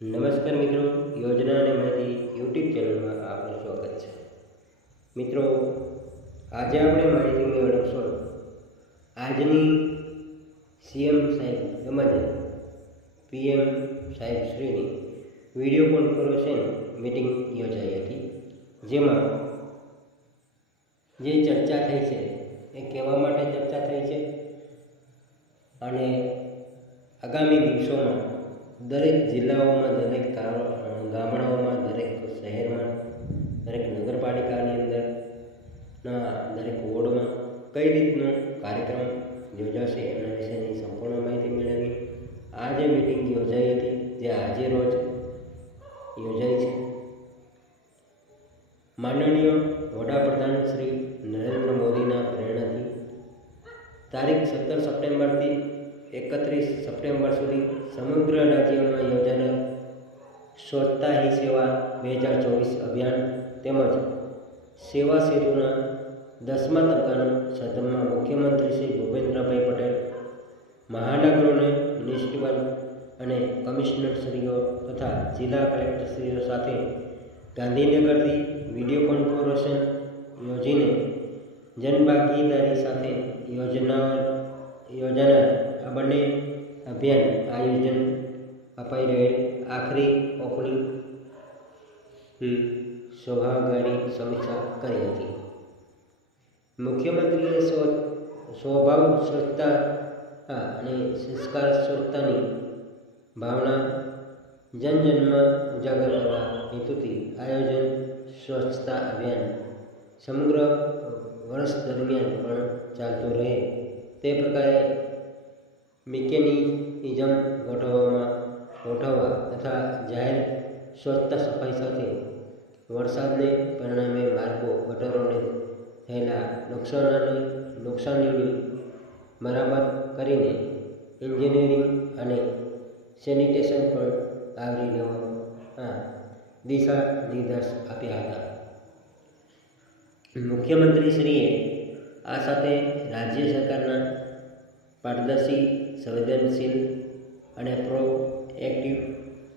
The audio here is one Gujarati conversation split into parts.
નમસ્કાર મિત્રો, યોજના અને માહિતી યુટ્યુબ ચેનલમાં આપનું સ્વાગત છે. મિત્રો, આજે આપણે માહિતી મેળવશું આજની સીએમ સાહેબ તેમજ પીએમ સાહેબ શ્રીની વિડીયો કોન્ફરન્સિંગ મિટિંગ યોજાઈ હતી, જેમાં જે ચર્ચા થઈ છે એ કહેવા માટે ચર્ચા થઈ છે અને આગામી દિવસોમાં દરેક જિલ્લાઓમાં, દરેક ગામડાઓમાં, દરેક શહેરમાં, દરેક નગરપાલિકાની અંદરના દરેક વોર્ડમાં કઈ રીતનો કાર્યક્રમ યોજાશે એના વિશેની સંપૂર્ણ માહિતી મેળવી આ જે મિટિંગ યોજાઈ હતી, જે આજે રોજ યોજાઈ છે. માનનીય વડાપ્રધાન શ્રી નરેન્દ્ર મોદીના પ્રેરણાથી તારીખ 17 સપ્ટેમ્બરથી 31 સપ્ટેમ્બર સુધી સમગ્ર રાજ્યમાં યોજાનાર સ્વચ્છતા હી સેવા 2024 અભિયાન તેમજ સેવા સેતુના 10મા તબક્કાનું સદનમાં મુખ્યમંત્રી શ્રી ભૂપેન્દ્રભાઈ પટેલ, મહાનગરોને મ્યુનિસિપલ અને કમિશનરશ્રીઓ તથા જિલ્લા કલેક્ટરશ્રીઓ સાથે ગાંધીનગરથી વિડીયો કોન્ફરન્સિંગ યોજીને જનભાગીદારી સાથે યોજાનાર આ બંને અભિયાન આયોજન અપાઈ રહેલ આખરી ઓપનિંગ સભાગારી સમીક્ષા કરી હતી. મુખ્યમંત્રીએ સ્વભાવ સ્વચ્છતા અને સંસ્કાર સ્વચ્છતાની ભાવના જનજનમાં ઉજાગર કરવા હેતુથી આયોજન સ્વચ્છતા અભિયાન સમગ્ર વર્ષ દરમિયાન પણ ચાલતું રહે તે પ્રકારે મિકેનિઝમ ગોઠવવા તથા જાહેર સ્વચ્છતા સફાઈ સાથે વરસાદને પરિણામે માર્ગો, ગટરોને થયેલા નુકસાનીની મરામત કરીને એન્જિનિયરિંગ અને સેનિટેશન પણ આવરી લેવા દિશા નિર્દેશ આપ્યા હતા. મુખ્યમંત્રીશ્રીએ આ સાથે રાજ્ય સરકારના પારદર્શી, સંવેદનશીલ અને પ્રોએક્ટિવ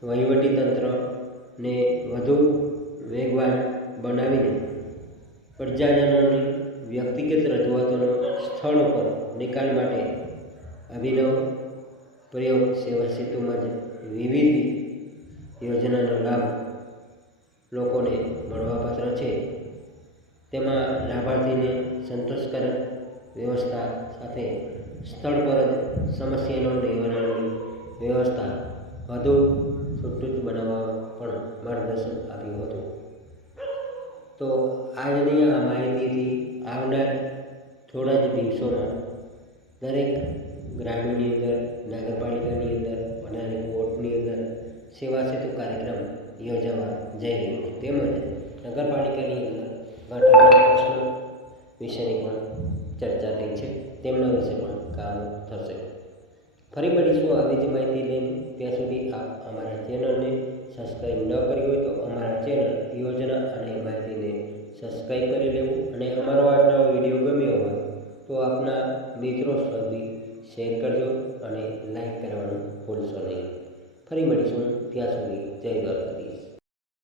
વહીવટીતંત્રને વધુ વેગવાન બનાવીને પ્રજાજનોની વ્યક્તિગત રજૂઆતોનો સ્થળ પર નિકાલ માટે અભિનવ પ્રયોગ સેવા સેતુમાં જ વિવિધ યોજનાનો લાભ લોકોને મળવાપાત્ર છે. તેમાં લાભાર્થીને સંતોષકારક વ્યવસ્થા સાથે સ્થળ પર જ સમસ્યાનો નિવારણની વ્યવસ્થા વધુ સુટુચ બનાવવા પણ માર્ગદર્શન આપ્યું હતું. તો આજની આ માહિતીથી આવનાર થોડા જ દિવસોમાં દરેક ગ્રામીણની અંદર, નગરપાલિકાની અંદર, દરેક વોર્ડની અંદર સેવા સેતુ કાર્યક્રમ યોજાવા જઈ રહ્યો છે. તેમજ નગરપાલિકાની અંદર ગટરના પ્રશ્નો વિશેની પણ ચર્ચા થઈ છે, તેમના વિશે પણ કામ થશે. ફરી મળીશું આવી જ માહિતી લઈને. ત્યાં સુધી આપ અમારા ચેનલને સબસ્ક્રાઈબ ન કરી હોય તો અમારા ચેનલ યોજના અને માહિતીને સબસ્ક્રાઈબ કરી લેવું અને અમારો આજનો વિડીયો ગમ્યો હોય તો આપના મિત્રો સુધી શેર કરજો અને લાઈક કરવાનું ભૂલશો નહીં. ફરી મળીશું, ત્યાં સુધી જય દ્વારકાધીશ.